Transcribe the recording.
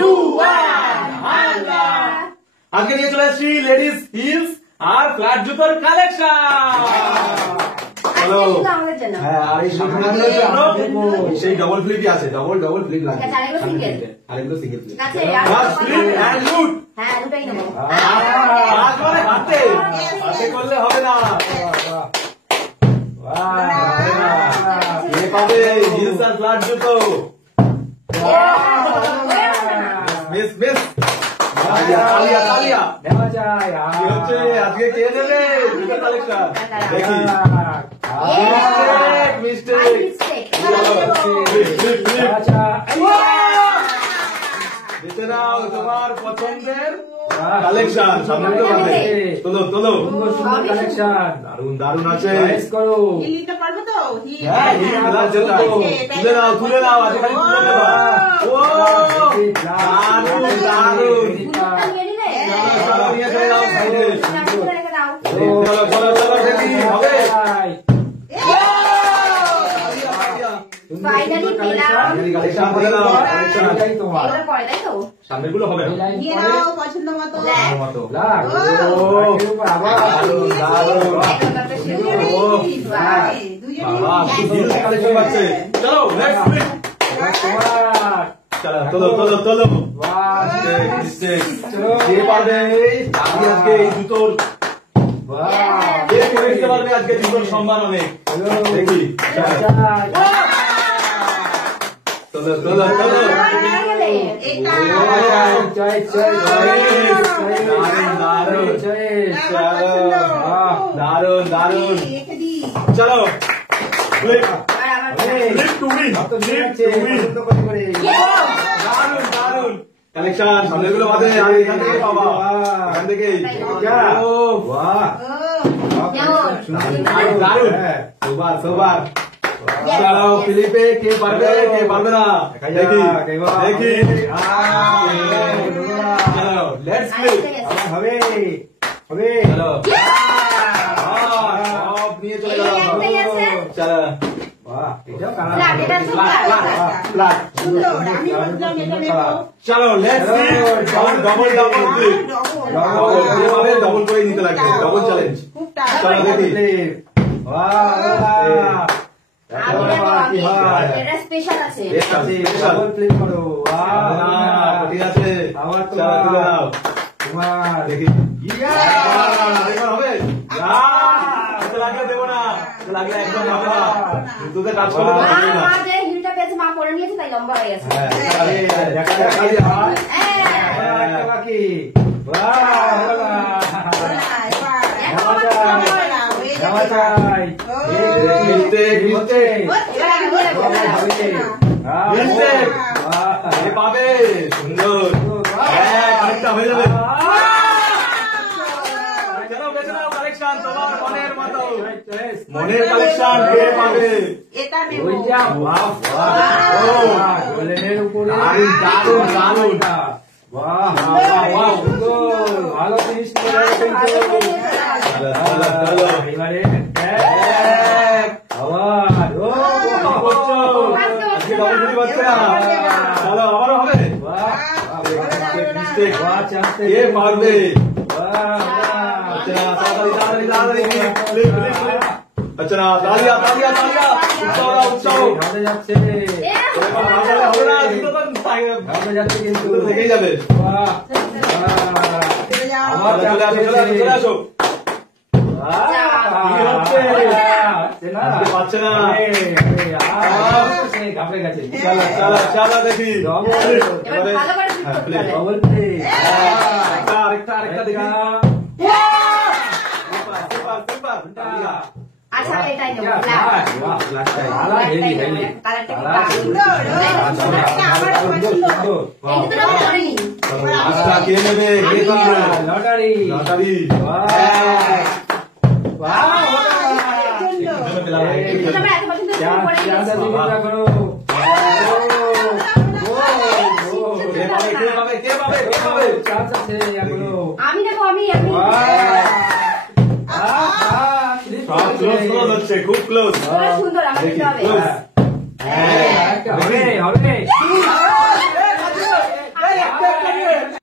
2 1 হাল্লা। আজকে নিয়ে চলে আসছি লেডিস হিলস আর ফ্ল্যাট জুতোর কালেকশন। হ্যালো, হ্যাঁ, আর এই সেই ডবল ফ্লিপই আছে, ডবল ফ্লিপ লাগবে, আরেকগুলো সিঙ্গেল ফ্লিপ। ফ্লিপ এন্ড লুট, হ্যাঁ দুটাই নেব। হাতে করলে হবে না। পাবে হিলস আর ফ্ল্যাট জুতো। মিস তালিয়া নেওয়া যায়। কি হচ্ছে আজকে? কে নেবে জুতো কালেকশন? দেখি। মিস্টেক দেখে নাও তোমার পছন্দের কালেকশন। সামনে তো পাবে। তোলো কালেকশন দারুন আছে। করো হিলটা পারবো তো? হ্যাঁ, তুলে নাও আজকে খালি তুলে দেবা। ও দারুন। চলো দেখি হবে। ফাইনালি পেলাম। এগুলো পরে তাই তো? সামনের গুলো হবে পছন্দ মতো। চলো কে পারবে আজকে এই জুতোর? কে করে দিতে পারবে আজকে জুতোর সম্মান অনেক? দেখি। চলো দারুন। চলো দারুন কালেকশন। সামনের গুলো বাদে আর এখান থেকে পাবা, এখান থেকে দারুন। সোবার চলো ফিলিপে কে পারবে কে পারবে না দেখি। চলো লেটস প্লে। হবে চলো সব নিয়ে চলে গেল। চলো চলো লেটস ডবল করে নিতে লাগবে। Double challenge. চলো দেখি। স্পেশাল আছে। ঠিক আছে দেখি। হবে লাগলে দেবো না, লাগলে একদম হবে না। তোদের কাজ করলে হিলটা পেয়েছে, মা পরে নিয়েছে তাই লম্বা হয়ে গেছে। পাবে সুন্দর আরেকটা হয়ে যাবে। কালেকশন তোমার মনের মতো, মনের কালেকশন কে পাবে? দারুন ভালো জিনিস এবারে চলো আবারও হবে। কে পারবে? আচ্ছা তালিয়া উৎসাহ যাচ্ছে কিন্তু থেকেই যাবে। চলে আসো। পাচ্ছে না। চলো দেখি। আরেকটা দেখি। আচ্ছা এটাই নেব। কে নেবে? লটারি আমি নেবো। খুব ক্লোজ। সুন্দর আমার নিতে হবে। হবে এই একটা